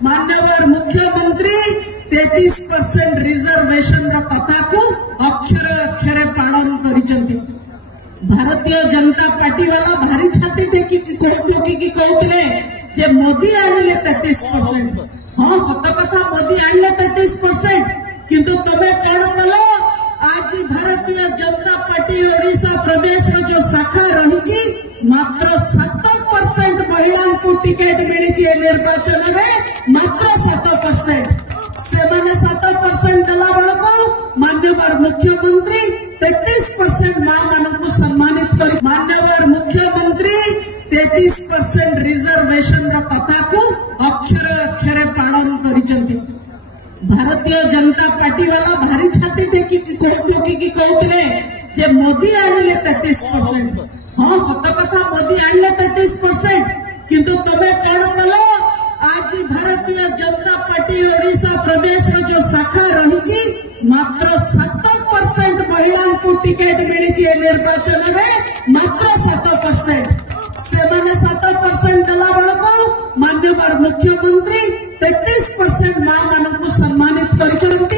माननीय मुख्यमंत्री 33% रिजर्वेशन कथा को अक्षर अक्षर पालन करिसेंती। भारतीय जनता पार्टी वाला भारी छाती टेकी कहते जे मोदी आनिले 33%। हाँ सत कथा मोदी आनिले 33%, किंतु तबे कौन कल आज भारतीय जनता पार्टी ओडिशा प्रदेश जो शाखा रही मात्र 7% महिला को टिकेट मिली निर्वाचन में, मात्र 7%। से 7% देला बेल को माननीय मुख्यमंत्री 33% मां मान को सम्मानित कर माननीय मुख्यमंत्री 33% रिजर्वेशन कथा को अक्षर अक्षर पालन करिसेंती। भारतीय जनता पार्टी वाला भारी छाती टेकी कहते जे मोदी आनिले 33%। हाँ सत कथा मोदी आनिले 33%, किंतु तबे कौन कल आज भारतीय जनता पार्टी ओडिशा प्रदेश जो शाखा रही मात्र 7% महिला को टिकेट मिली निर्वाचन में,